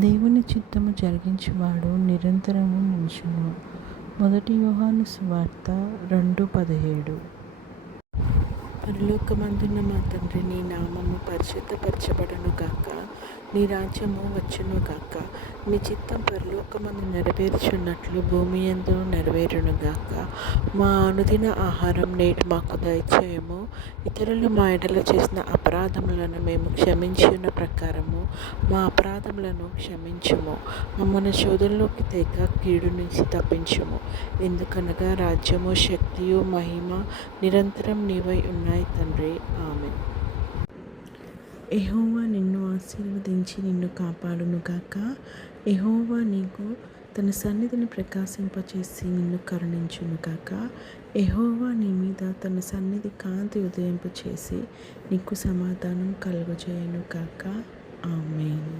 దేవుని చిత్తము జరిగించువాడు నిరంతరము నిలుచును. 1 యోహాను సువార్త 2:17. పరలోకమందున్న మా తండ్రి, నీ నామము పరిశుద్ధపరచబడును గాక, నీ రాజ్యము వచ్చును గాక, నీ చిత్తం పరలోకమందు నెరవేర్చున్నట్లు భూమి యందు నెరవేరును గాక. మా అనుదిన ఆహారం నేడు మాకు దయచేయము. ఇతరులు మా ఎడల చేసిన అపరాధములను మేము క్షమించిన ప్రకారము మా అపరాధములను క్షమించుము. మమ్మల్ని శోధనలోకి తేక కీడు నుంచి తప్పించుము. ఎందుకనగా రాజ్యము, శక్తియు, మహిమ నిరంతరం నీవై ఉన్నాయి తండ్రి. ఆమేన్. యెహోవా నిన్ను ఆశీర్వదించి నిన్ను కాపాడును గాక. యెహోవా నీకు తన సన్నిధిని ప్రకాశింపచేసి నిన్ను కరుణించును గాక. యెహోవా నీ మీద తన సన్నిధి కాంతి ఉదయింపచేసి నీకు సమాధానం కలుగజేయును గాక. ఆమేన్.